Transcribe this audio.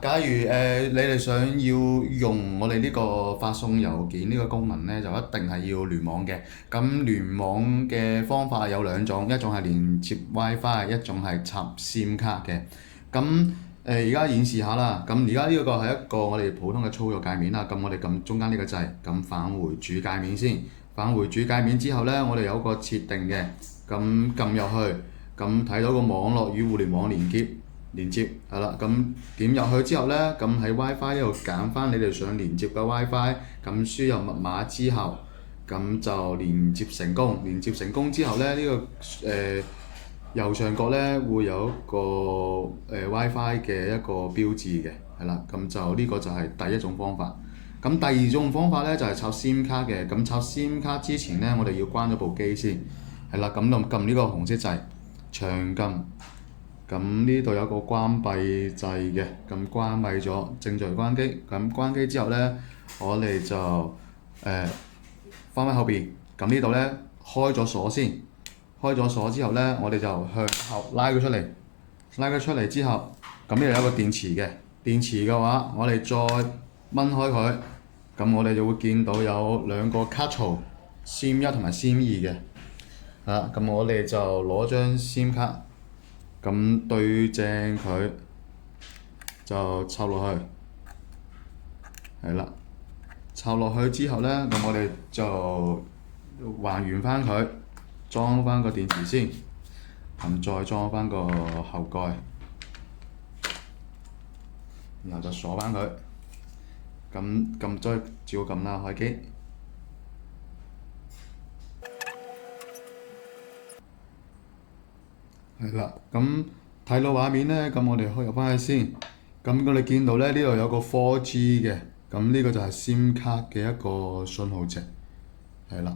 假如你哋想要用我哋呢個發送郵件呢個功能呢，就一定係要聯網嘅。咁聯網嘅方法有兩種，一種係連接 WiFi，一種係插 SIM 卡嘅。咁而家演示下啦。咁而家呢個係一個我哋普通嘅操作界面啦。咁我哋撳中間呢個掣，咁返回主界面先。返回主界面之後呢，我哋有個設定嘅，咁撳入去，咁睇到個網絡與互聯網連接係啦。咁點入去之後呢，咁喺 WiFi 呢度揀翻你哋想連接嘅 WiFi，咁輸入密碼之後，咁就連接成功。連接成功之後呢，右上角呢會有一個WiFi 嘅一個標誌嘅，係啦。咁就呢個就係第一種方法。咁第二種方法呢，就係插 SIM 卡嘅。咁插 SIM 卡之前呢，我哋要關咗部機先，係啦。咁就撳呢個紅色掣，長撳。咁呢度有個關閉掣嘅，咁關閉咗，正在關機。咁關機之後呢，我哋就翻返後邊。咁呢度呢，開咗鎖先，開咗鎖之後呢，我哋就向後拉佢出嚟，拉佢出嚟之後，咁呢度有一個電池嘅。電池嘅話，我哋再掹開佢，咁我哋就會見到有兩個卡槽，SIM 1同埋SIM 2嘅。咁我哋就攞張 SIM 卡。咁對正佢就插落去，係啦。插落去之後呢，咁我哋就還原翻佢，裝翻個電池先，咁再裝翻個後蓋，然後就鎖翻佢。咁再照撳啦，開機。係啦。咁睇到畫面呢，咁我哋開入翻去先。咁我哋見到呢，呢度有個 4G 嘅，咁呢個就係 SIM 卡嘅一個信號值，係啦。